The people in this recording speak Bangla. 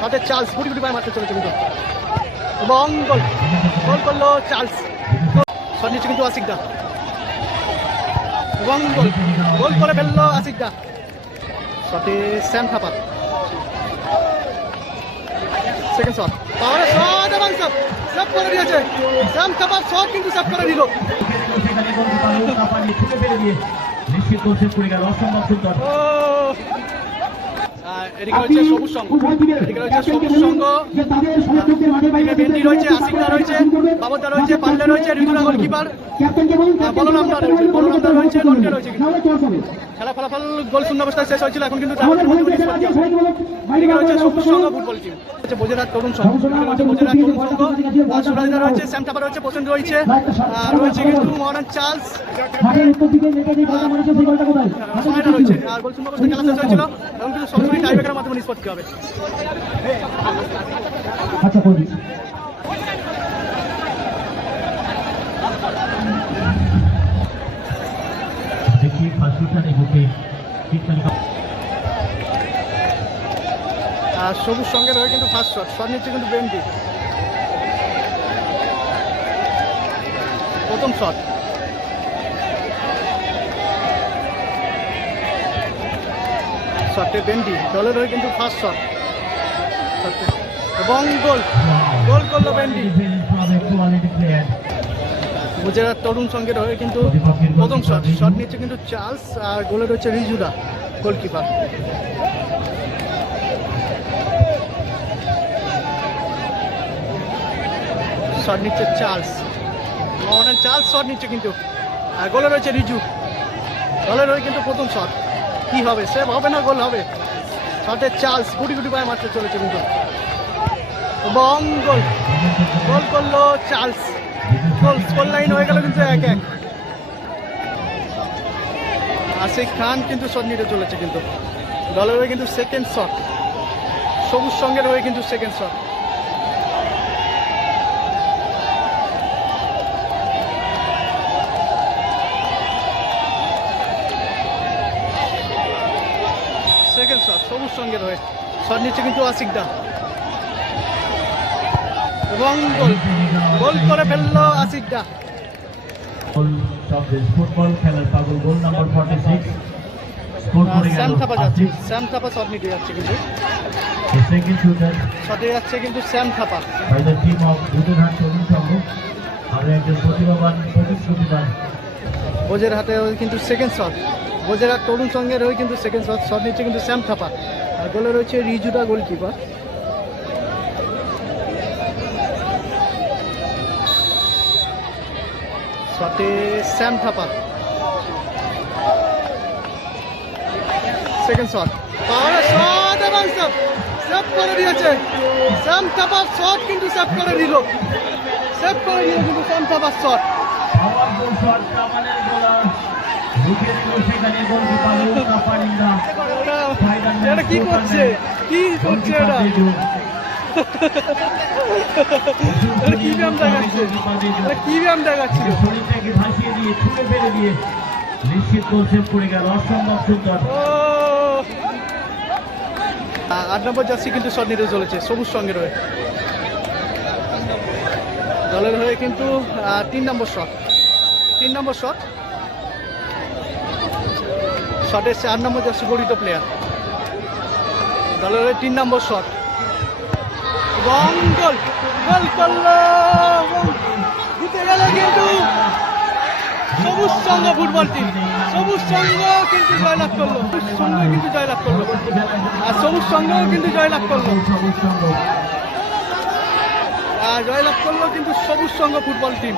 শটে চার্লস গুটি গুটি পায়ে মারতে চলেছে কিন্তু। এবং গোল। গোল করল চার্লস। শট নিচ্ছে কিন্তু আশিকদা এবং গোল। গোল করে ফেলল আশিকদা শটে স্যাম থাপা। Second shot. পাওয়ারে শট এবং সব সব করে দিয়েছে। স্যাম থাপা শট কিন্তু সব করে দিল। নিশ্চিত গোল সেভ করে গেল অসম্ভব সুন্দর। এদিকে রয়েছে সবুজ সংঘ। এদিকে রয়েছে সবুজ সংঘ। রয়েছে আশিকদা রয়েছে বাবরদা রয়েছে পাল্লা রয়েছে ঋতুরা গোলকিপার বলরামদা রয়েছে বলরামদা রয়েছে রয়েছে। খেলা ফলাফল গোল শূন্য অবস্থায় শেষ হয়েছিল এখন কিন্তু। এদিকে রয়েছে সবুজ সংঘ ফুটবল টিম তরুণ সংঘ রয়েছে বোজেরহাট তরুণ সংঘ আর সুরাজদা রয়েছে শ্যামটাপা রয়েছে প্রসেন রয়েছে রয়েছে কিন্তু মহারান চার্লস সময়টা রয়েছে আর গোল শূন্য অবস্থায় খেলা শেষ হয়েছিল কিন্তু সরাসরি টাইব্রেকারের মাধ্যমে নিষ্পত্তি হবে। আচ্ছা করে দিচ্ছি দেখি ফাঁসুটা আর সবুজ সঙ্গে রয়ে কিন্তু ফার্স্ট শট শট নিচ্ছে কিন্তু বেন্ডি প্রথম শট শটে বেন্ডি, দলের হয়ে কিন্তু ফার্স্ট শট এবং গোল গোল করল বেন্ডি। গুজরাট তরুণ সঙ্গের হয়ে কিন্তু প্রথম শট শট নিচ্ছে কিন্তু চার্লস আর গোলে রয়েছে রিজুদা গোলকিপার শট নিচ্ছে চার্লস। মোহামেডান চার্লস শট নিচ্ছে কিন্তু। আর গোলে রয়েছে রিজু। গোলে রয়ে কিন্তু প্রথম শট কি হবে? সেভ হবে না গোল হবে? শটে চার্লস গুটি গুটি পায়ে মারতে চলেছে কিন্তু। এবং গোল। গোল করল চার্লস। গোল স্কোর লাইন হয়ে গেল কিন্তু এক এক। আশিক খান কিন্তু শট নিতে চলেছে কিন্তু। দলের হয়ে কিন্তু সেকেন্ড শট সবুজ সঙ্গের হয়ে কিন্তু সেকেন্ড শট সেকেন্ড শট সবুজ সঙ্গের হয়ে। শট নিচ্ছে কিন্তু আশিকদা এবং গোল। গোল করে ফেলল আশিকদা ফুটবল খেলার পাগল। Goal number forty six Shyam Thapa যাচ্ছে। শ্যাম থাপা শট নিতে যাচ্ছে কিন্তু। সেকেন্ড শটে যাচ্ছে কিন্তু Shyam Thapa. By team of Dudherhat Tarun Sangha আরও একজন প্রতিভাবান প্রতিশ্রুতিবান। বোজের হাতে কিন্তু সেকেন্ড শট হাট তরুণ সঙ্গের ওই কিন্তু সেকেন্ড শট শট নিচ্ছে কিন্তু শ্যাম থাপা আর গোলে রয়েছে রিজুদা গোলকিপার শটে শ্যাম থাপা সেকেন্ড শট পাওয়ারে শট এবং সব সেভ করে দিয়েছে। শ্যাম থাপার শট কিন্তু সেভ করে দিল। সেভ করে দিল কিন্তু শ্যাম থাপার শট আট নম্বর জার্সি কিন্তু শট নিতে চলেছে, সবুজ সঙ্গে রয়ে। দলের হয়ে কিন্তু তিন নম্বর শট। তিন নম্বর শট। শট আট নম্বর জার্সি গরিত প্লেয়ার দলের তিন নম্বর শট এবং গোল গোল কিন্তু সবুজ সংঘ ফুটবল টিম সবুজ সংঘ কিন্তু জয়লাভ করল। সবুজ সংঘ কিন্তু জয়লাভ করল। আর সবুজ সংঘও কিন্তু জয়লাভ করল। জয়লাভ করল কিন্তু সবুজ ফুটবল টিম